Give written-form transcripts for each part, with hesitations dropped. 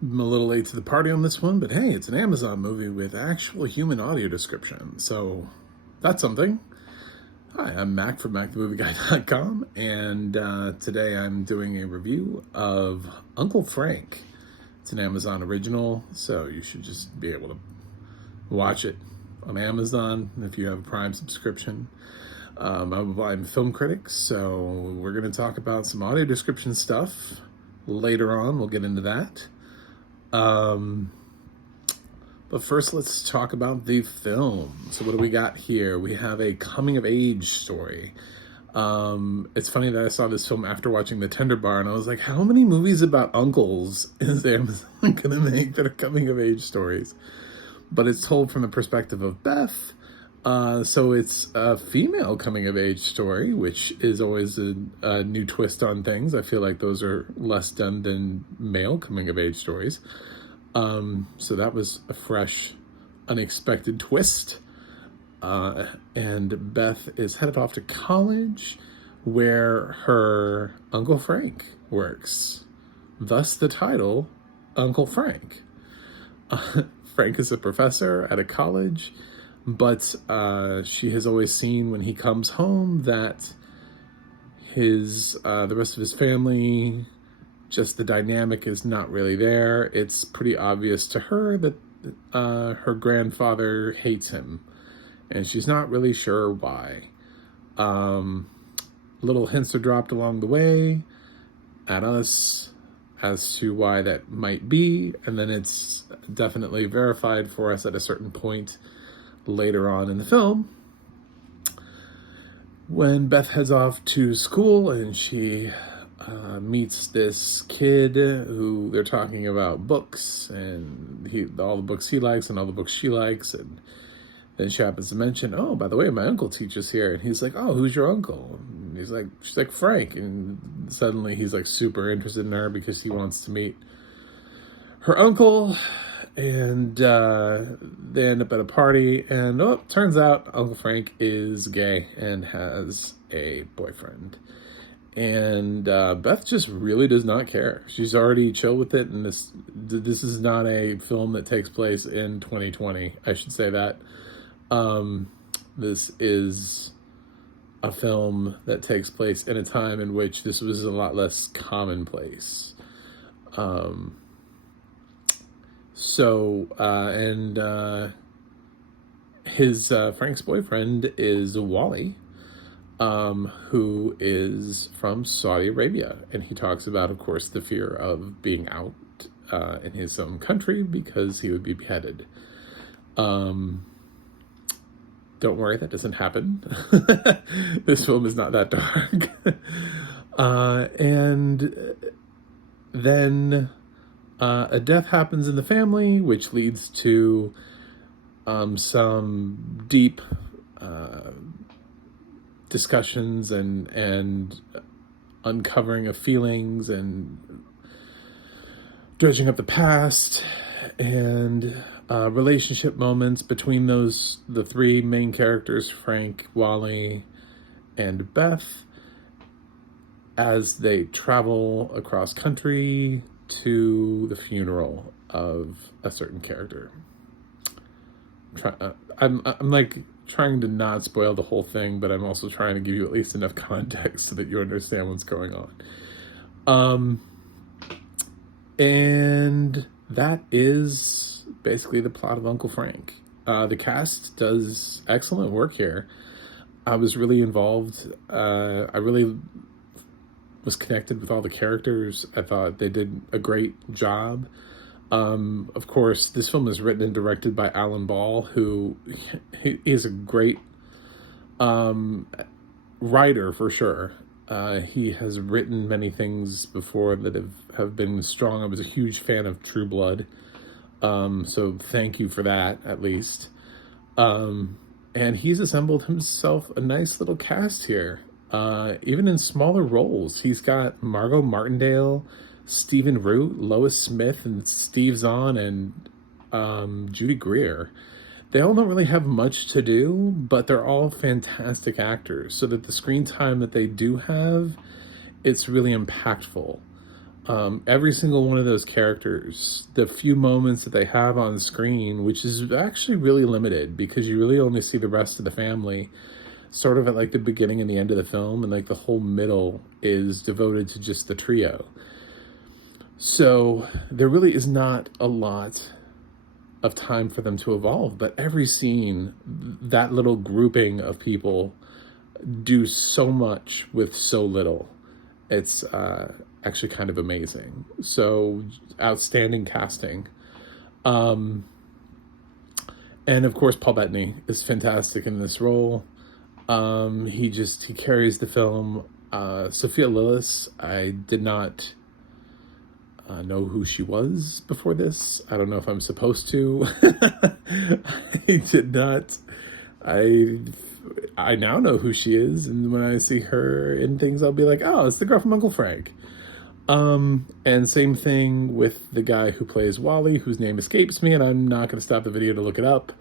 I'm a little late to the party on this one, but hey, it's an Amazon movie with actual human audio description, so that's something. Hi, I'm Mac from MacTheMovieGuy.com, and today I'm doing a review of Uncle Frank. It's an Amazon original, so you should just be able to watch it on Amazon if you have a Prime subscription. I'm a film critic, so we're going to talk about some audio description stuff. Later on, we'll get into that. But first, let's talk about the film. So what do we got here? We have a coming-of-age story. It's funny that I saw this film after watching The Tender Bar, and I was like, how many movies about uncles is Amazon going to make that are coming-of-age stories? But it's told from the perspective of Beth. So it's a female coming-of-age story, which is always a new twist on things. I feel like those are less done than male coming-of-age stories. So that was a fresh, unexpected twist. And Beth is headed off to college where her Uncle Frank works. Thus the title, Uncle Frank. Frank is a professor at a college, but she has always seen when he comes home that the rest of his family, just the dynamic is not really there. It's pretty obvious to her that her grandfather hates him, and she's not really sure why. Little hints are dropped along the way at us as to why that might be, and then it's definitely verified for us at a certain point later on in the film when Beth heads off to school and she meets this kid who they're talking about books and all the books he likes and all the books she likes, and then she happens to mention, oh, by the way, my uncle teaches here, and he's like, oh, who's your uncle? And she's like Frank, and suddenly he's like super interested in her because he wants to meet her uncle, and they end up at a party, and turns out Uncle Frank is gay and has a boyfriend. And Beth just really does not care. She's already chill with it, and this is not a film that takes place in 2020. I should say that. This is a film that takes place in a time in which this was a lot less commonplace. His Frank's boyfriend is Wally, who is from Saudi Arabia, and he talks about, of course, the fear of being out in his own country because he would be beheaded. Don't worry, that doesn't happen. This film is not that dark. And then a death happens in the family, which leads to some deep discussions and uncovering of feelings and dredging up the past and relationship moments between the three main characters, Frank, Wally, and Beth, as they travel across country to the funeral of a certain character. I'm like trying to not spoil the whole thing, but I'm also trying to give you at least enough context so that you understand what's going on. And that is basically the plot of Uncle Frank. The cast does excellent work here. I was really involved. I really was connected with all the characters. I thought they did a great job. Of course, this film is written and directed by Alan Ball, who he is a great writer for sure. He has written many things before that have been strong. I was a huge fan of True Blood, so thank you for that, at least. And he's assembled himself a nice little cast here, even in smaller roles. He's got Margot Martindale, Stephen Root, Lois Smith, and Steve Zahn, and Judy Greer. They all don't really have much to do, but they're all fantastic actors, so that the screen time that they do have, it's really impactful. Every single one of those characters, the few moments that they have on screen, which is actually really limited because you really only see the rest of the family sort of at like the beginning and the end of the film, and like the whole middle is devoted to just the trio. So there really is not a lot of time for them to evolve, but every scene, that little grouping of people do so much with so little. It's actually kind of amazing. So outstanding casting. And of course, Paul Bettany is fantastic in this role. He carries the film. Sophia Lillis, I did not know who she was before this. I don't know if I'm supposed to. I did not. I now know who she is, and when I see her in things, I'll be like, oh, it's the girl from Uncle Frank. And same thing with the guy who plays Wally, whose name escapes me, and I'm not going to stop the video to look it up.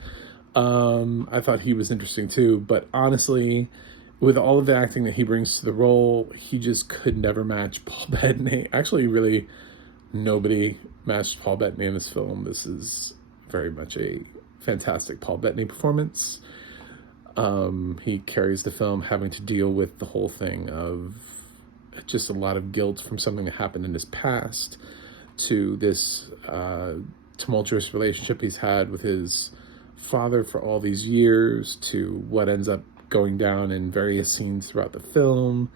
I thought he was interesting too, but honestly, with all of the acting that he brings to the role, he just could never match Paul Bettany. Actually, really, nobody matched Paul Bettany in this film. This is very much a fantastic Paul Bettany performance. He carries the film having to deal with the whole thing of just a lot of guilt from something that happened in his past, to this tumultuous relationship he's had with his father for all these years, to what ends up going down in various scenes throughout the film,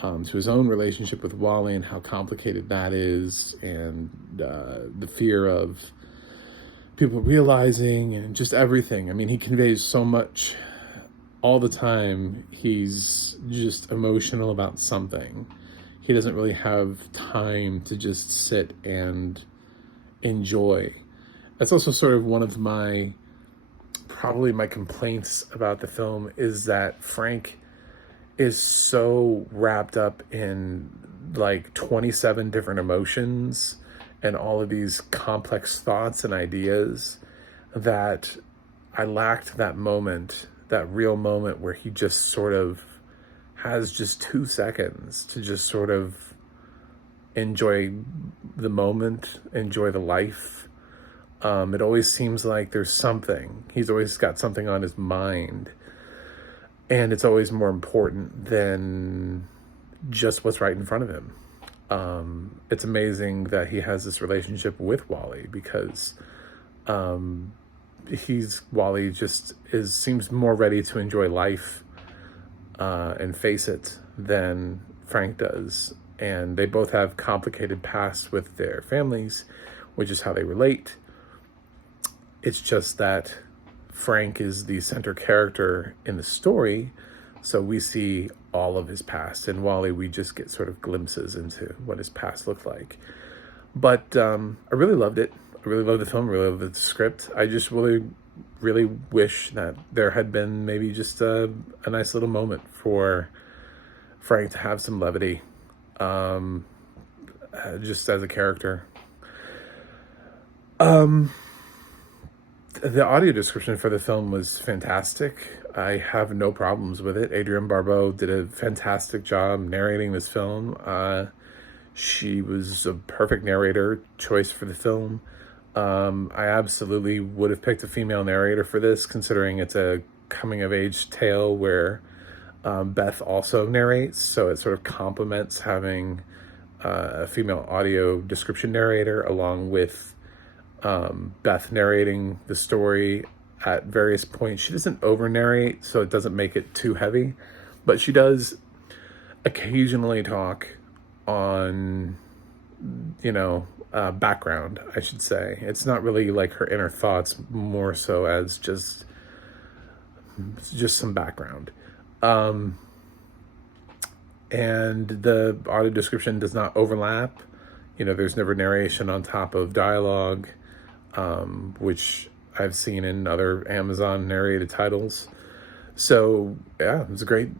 to his own relationship with Wally and how complicated that is, and the fear of people realizing, and just everything. I mean, he conveys so much all the time. He's just emotional about something. He doesn't really have time to just sit and enjoy. That's also sort of one of my complaints about the film, is that Frank is so wrapped up in like 27 different emotions and all of these complex thoughts and ideas, that I lacked that moment, that real moment where he just sort of has just 2 seconds to just sort of enjoy the moment, enjoy the life. It always seems like there's something. He's always got something on his mind, and it's always more important than just what's right in front of him. It's amazing that he has this relationship with Wally, because Wally just seems more ready to enjoy life and face it than Frank does. And they both have complicated pasts with their families, which is how they relate. It's just that Frank is the center character in the story, so we see all of his past. And Wally, we just get sort of glimpses into what his past looked like. But I really loved it. I really loved the film, really loved the script. I just really, really wish that there had been maybe just a nice little moment for Frank to have some levity, just as a character. The audio description for the film was fantastic. I have no problems with it. Adrienne Barbeau did a fantastic job narrating this film. She was a perfect narrator choice for the film. I absolutely would have picked a female narrator for this, considering it's a coming-of-age tale where Beth also narrates, so it sort of complements having a female audio description narrator along with Beth narrating the story at various points. She doesn't over-narrate, so it doesn't make it too heavy, but she does occasionally talk on, background, I should say. It's not really like her inner thoughts, more so as just some background. And the audio description does not overlap. There's never narration on top of dialogue, which I've seen in other Amazon narrated titles. So yeah, it's a great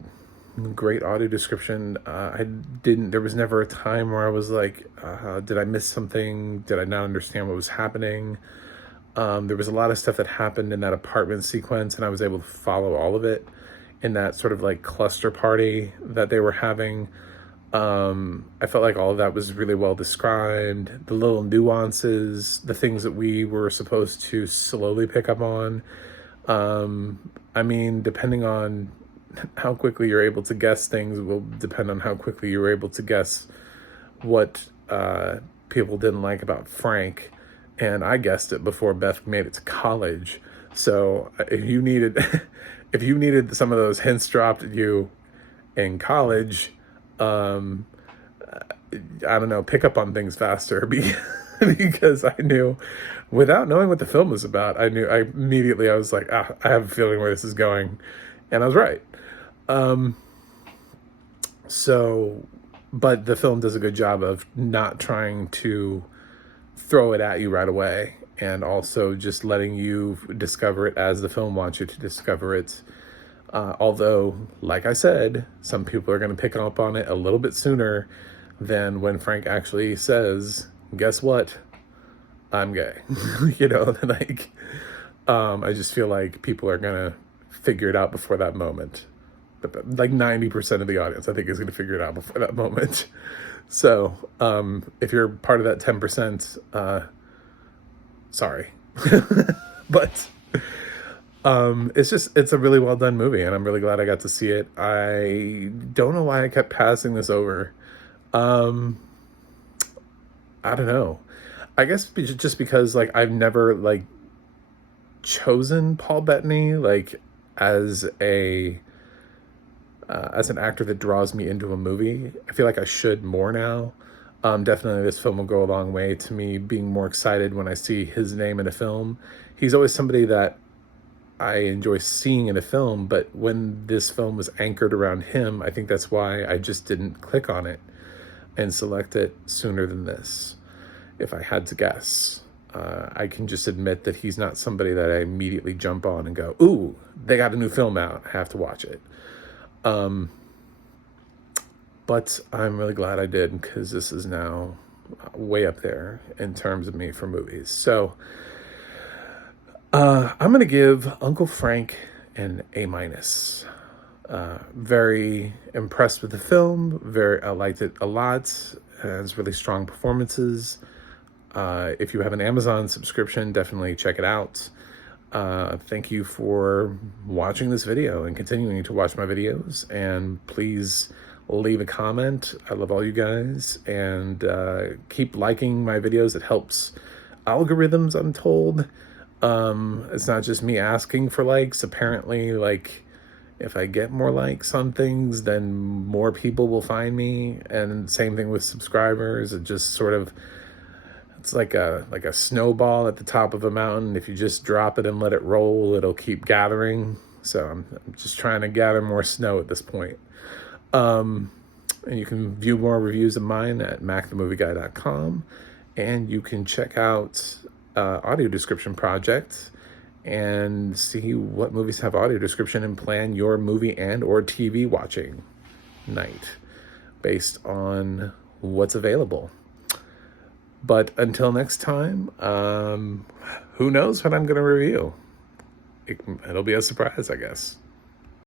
audio description. There was never a time where I was like, did I miss something? Did I not understand what was happening? There was a lot of stuff that happened in that apartment sequence, and I was able to follow all of it in that sort of like cluster party that they were having. I felt like all of that was really well described. The little nuances, the things that we were supposed to slowly pick up on. I mean, depending on how quickly you're able to guess things will depend on how quickly you're able to guess what people didn't like about Frank. And I guessed it before Beth made it to college. So if you needed, if you needed some of those hints dropped at you in college, um, I don't know, pick up on things faster because I knew, without knowing what the film was about, I was like, I have a feeling where this is going. And I was right. Um, so, but the film does a good job of not trying to throw it at you right away, and also just letting you discover it as the film wants you to discover it. Although, like I said, some people are going to pick up on it a little bit sooner than when Frank actually says, guess what? I'm gay. You know, like, I just feel like people are going to figure it out before that moment. But like 90% of the audience, I think, is going to figure it out before that moment. So, if you're part of that 10%, sorry. But it's a really well done movie, and I'm really glad I got to see it. I don't know why I kept passing this over. I don't know. I guess just because, like, I've never, like, chosen Paul Bettany, like, as an actor that draws me into a movie. I feel like I should more now. Definitely this film will go a long way to me being more excited when I see his name in a film. He's always somebody that I enjoy seeing in a film, but when this film was anchored around him, I think that's why I just didn't click on it and select it sooner than this, if I had to guess. I can just admit that he's not somebody that I immediately jump on and go, ooh, they got a new film out, I have to watch it. But I'm really glad I did, because this is now way up there in terms of me for movies. So, I'm going to give Uncle Frank an A-. Very impressed with the film. I liked it a lot. It has really strong performances. If you have an Amazon subscription, definitely check it out. Thank you for watching this video and continuing to watch my videos, and please leave a comment. I love all you guys, and keep liking my videos. It helps algorithms, I'm told. It's not just me asking for likes. Apparently, like, if I get more likes on things, then more people will find me, and same thing with subscribers. It just sort of, it's like a snowball at the top of a mountain. If you just drop it and let it roll, it'll keep gathering. So I'm just trying to gather more snow at this point. And you can view more reviews of mine at macthemovieguy.com, and you can check out Audio Description Project and see what movies have audio description, and plan your movie and or TV watching night based on what's available. But until next time, who knows what I'm going to review? It'll be a surprise, I guess.